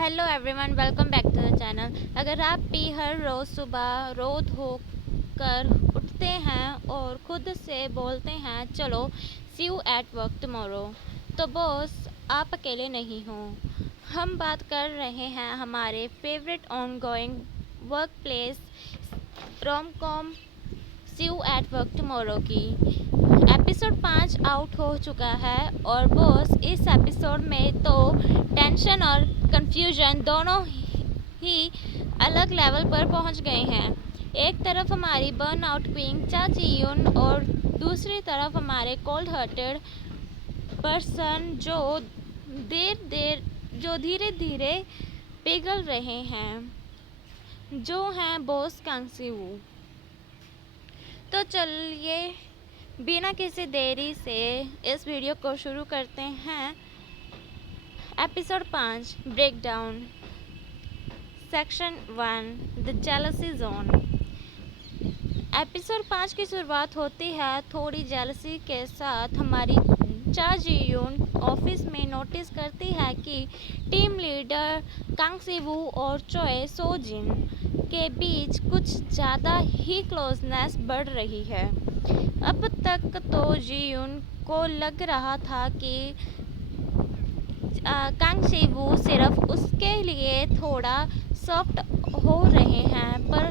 Hello everyone, welcome back to the channel. अगर आप भी हर रोज़ सुबह रो धो कर उठते हैं और खुद से बोलते हैं चलो सी यू एट वर्क टुमारो, तो बॉस आप अकेले नहीं हो। हम बात कर रहे हैं हमारे favourite ongoing workplace rom com see you at work tomorrow की। एपिसोड 5 आउट हो चुका है और बॉस इस एपिसोड में तो टेंशन और कंफ्यूजन दोनों ही अलग लेवल पर पहुंच गए हैं। एक तरफ हमारी बर्न आउट क्वीन चा जी यून और दूसरी तरफ हमारे कोल्ड हार्टेड पर्सन जो धीरे धीरे पिघल रहे हैं, जो हैं बॉस कांग सी वू। तो चलिए बिना किसी देरी से इस वीडियो को शुरू करते हैं। Episode 5 break down section 1 the jealousy zone. Episode 5 की शुरुआत होती है थोड़ी जेलसी के साथ। हमारी चा जी यून ऑफिस में नोटिस करती है कि टीम लीडर कांग सी वू और चोए सो जिन के बीच कुछ ज़्यादा ही क्लोजनेस बढ़ रही है। अब तक तो जी यून को लग रहा था कि कांग सी वू सिर्फ उसके लिए थोड़ा सॉफ्ट हो रहे हैं, पर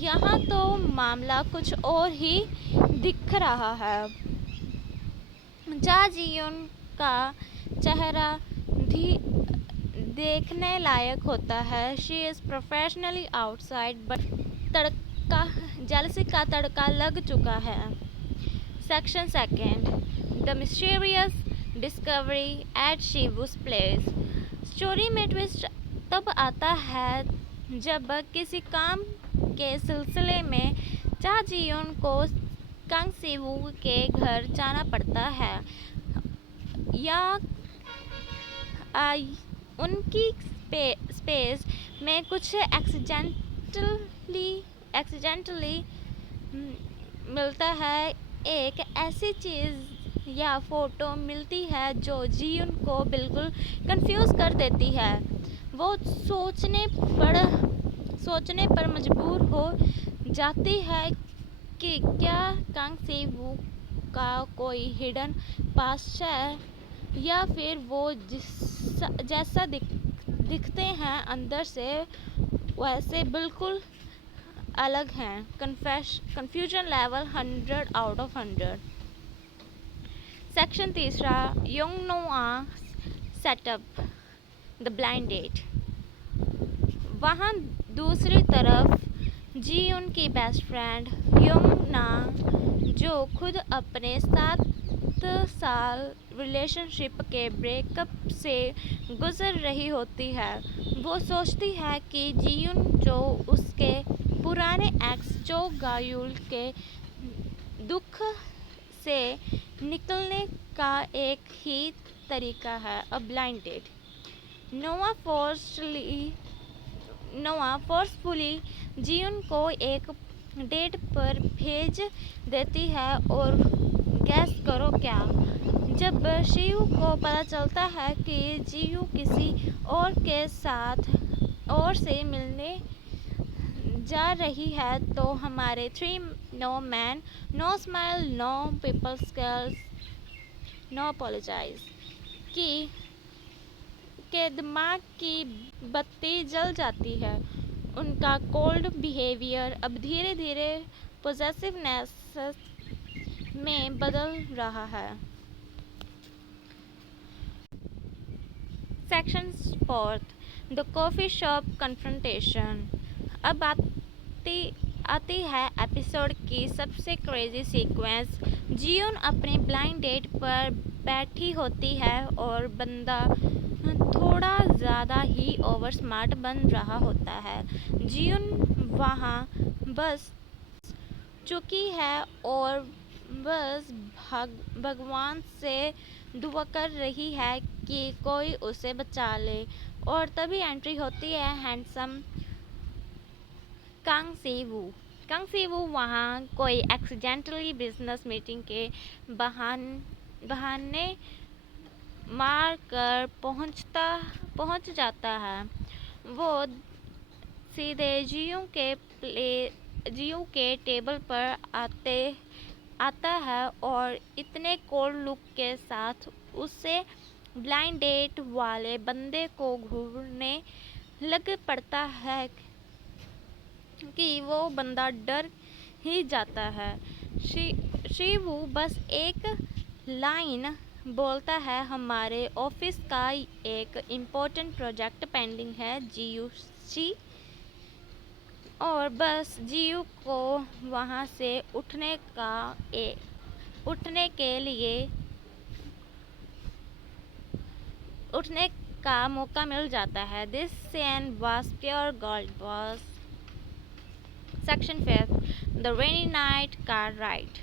यहाँ तो मामला कुछ और ही दिख रहा है। जा जी यून का चेहरा देखने लायक होता है। She is professionally outside, but तड़का जेलसी का तड़का लग चुका है। Section 2 the mysterious discovery at Shivu's place. Story में ट्विस्ट तब आता है जब किसी काम के सिलसिले में चा जी यून को कांग सी वू के घर जाना पड़ता है या उनकी स्पेस में कुछ एक्सीडेंटली मिलता है। एक ऐसी चीज़ या फोटो मिलती है जो जीन को बिल्कुल कंफ्यूज कर देती है। वो सोचने पर मजबूर हो जाती है कि क्या कांग सी वू का कोई हिडन पास्ट है या फिर वो जैसा दिखते हैं अंदर से वैसे बिल्कुल अलग हैं। Confusion level 100 out of 100। Section 3 Yong नोआ सेटअप द ब्लाइंड डेट। वहाँ दूसरी तरफ जी उनकी बेस्ट फ्रेंड योंग ना, जो खुद अपने 7 साल रिलेशनशिप के ब्रेकअप से गुजर रही होती है। वो सोचती है कि जीयुन जो उसके पुराने एक्स जो गायुल के दुख से निकलने का एक ही तरीका है, अ ब्लाइंड डेट। नोआ फोर्सफुली जीयुन को एक डेट पर भेज देती है और गैस करो क्या, जब शिव को पता चलता है कि जीयू किसी और के साथ और से मिलने जा रही है, तो हमारे 3 no man no smile no people skills no apologise के दिमाग की बत्ती जल जाती है। उनका कोल्ड बिहेवियर अब धीरे धीरे पॉसेसिवनेस में बदल रहा है। Section 4 the coffee shop confrontation. अब आती है एपिसोड की सबसे क्रेजी सीक्वेंस। जियोन अपने ब्लाइंड डेट पर बैठी होती है और बंदा थोड़ा ज़्यादा ही ओवर स्मार्ट बन रहा होता है। जियोन वहाँ बस चुकी है और बस भगवान से दुआ कर रही है कि कोई उसे बचा ले, और तभी एंट्री होती है हैंडसम कांग सी वू वहाँ कोई एक्सीडेंटली बिजनेस मीटिंग के बहाने मार कर पहुँच जाता है। वो सीधे जीयू के टेबल पर आता है और इतने कोल्ड लुक के साथ उसे ब्लाइंड डेट वाले बंदे को घूरने लग पड़ता है कि वो बंदा डर ही जाता है। शिवू बस एक लाइन बोलता है, हमारे ऑफिस का एक इम्पोर्टेंट प्रोजेक्ट पेंडिंग है जीयूसी, और बस जीयू को वहाँ से उठने के लिए उठने का मौका मिल जाता है। This scene was pure gold boss. Section 5, the rainy night car ride.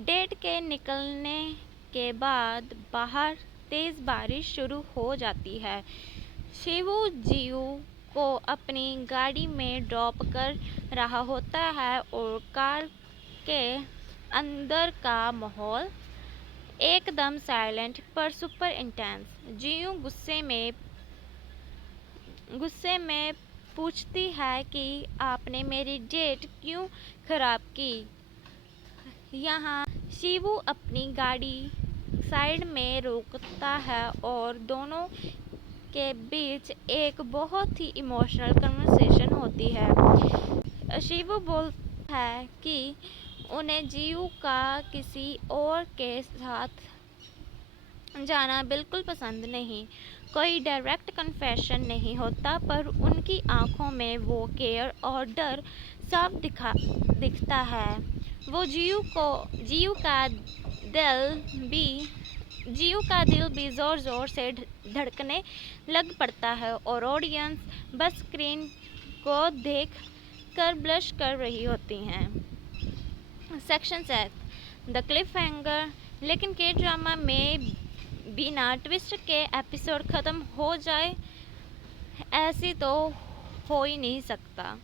Date के निकलने के बाद बाहर तेज बारिश शुरू हो जाती है। शिवू जीयू को अपनी गाड़ी में ड्रॉप कर रहा होता है और कार के अंदर का माहौल एकदम साइलेंट पर सुपर इंटेंस। जीयू गुस्से में पूछती है कि आपने मेरी डेट क्यों खराब की। यहाँ शिवू अपनी गाड़ी साइड में रोकता है और दोनों के बीच एक बहुत ही इमोशनल कन्वर्सेशन होती है। शिवू बोलता है कि उन्हें जीयू का किसी और के साथ जाना बिल्कुल पसंद नहीं। कोई डायरेक्ट कन्फेशन नहीं होता, पर उनकी आंखों में वो केयर और डर साफ दिखता है। वो जीयू का दिल भी जोर जोर से धड़कने लग पड़ता है और ऑडियंस बस स्क्रीन को देख कर ब्लश कर रही होती हैं। Section 6, the Cliff hanger. लेकिन के ड्रामा में बिना ट्विस्ट के एपिसोड ख़त्म हो जाए, ऐसी तो हो ही नहीं सकता।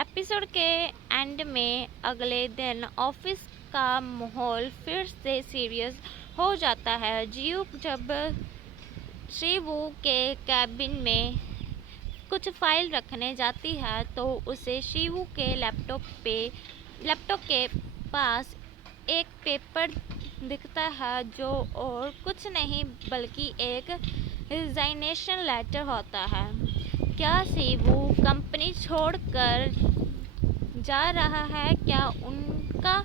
एपिसोड के एंड में अगले दिन ऑफिस का माहौल फिर से सीरियस हो जाता है। जीयू जब शिवू के कैबिन में कुछ फाइल रखने जाती है तो उसे शिवू के लैपटॉप के पास एक पेपर दिखता है जो और कुछ नहीं बल्कि एक रिजाइनेशन लेटर होता है। क्या शिवू कंपनी छोड़कर जा रहा है? क्या उनका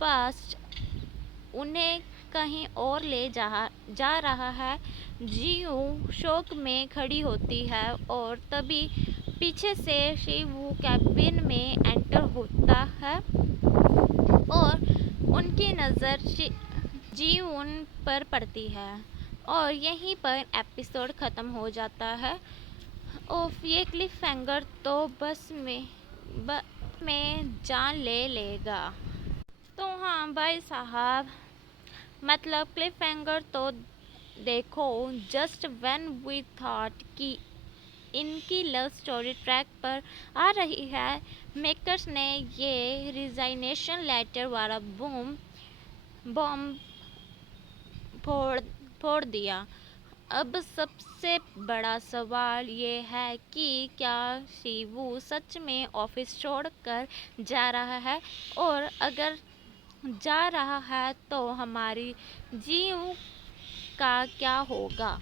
पास उन्हें कहीं और ले जा रहा है? जीयू शौक में खड़ी होती है और तभी पीछे से शिवू कैबिन में एंटर होता है और उनकी नज़र जीवन पर पड़ती है और यहीं पर एपिसोड ख़त्म हो जाता है। ओफ, ये क्लिफ हैंगर तो बस में जान ले लेगा। तो हाँ भाई साहब, मतलब क्लिफ हैंगर तो देखो। जस्ट व्हेन वी थॉट कि इनकी लव स्टोरी ट्रैक पर आ रही है, मेकर्स ने ये रिजाइनेशन लेटर वाला बॉम्ब फोड़ दिया। अब सबसे बड़ा सवाल ये है कि क्या शिवू सच में ऑफिस छोड़कर जा रहा है, और अगर जा रहा है तो हमारी जीयू का क्या होगा।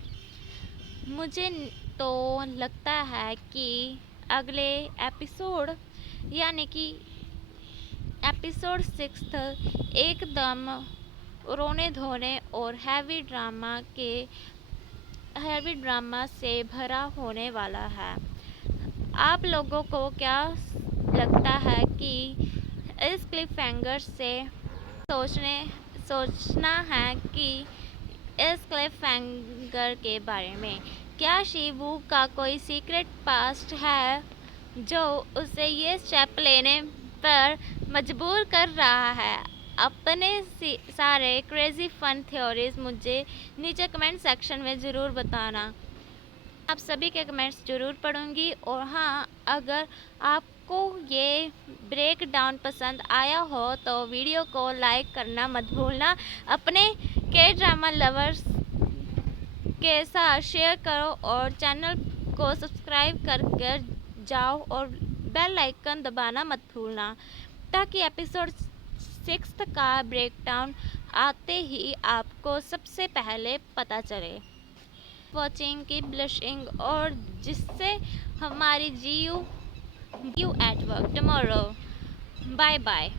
मुझे तो लगता है कि अगले एपिसोड यानी कि एपिसोड 6 एकदम रोने धोने और हैवी ड्रामा से भरा होने वाला है। आप लोगों को क्या लगता है कि इस क्लिफ हैंगर से सोचना है कि इस क्लिफ हैंगर के बारे में? क्या शिवू का कोई सीक्रेट पास्ट है जो उसे ये स्टेप लेने पर मजबूर कर रहा है? अपने सारे क्रेजी फन थ्योरीज मुझे नीचे कमेंट सेक्शन में ज़रूर बताना। आप सभी के कमेंट्स ज़रूर पढ़ूंगी। और हाँ, अगर आपको ये ब्रेक डाउन पसंद आया हो तो वीडियो को लाइक करना मत भूलना। अपने के ड्रामा लवर्स के साथ शेयर करो और चैनल को सब्सक्राइब कर जाओ और बेल आइकन दबाना मत भूलना ताकि एपिसोड 6 का ब्रेकडाउन आते ही आपको सबसे पहले पता चले। वॉचिंग की ब्लशिंग और जिससे हमारी जी you at work tomorrow. Bye bye.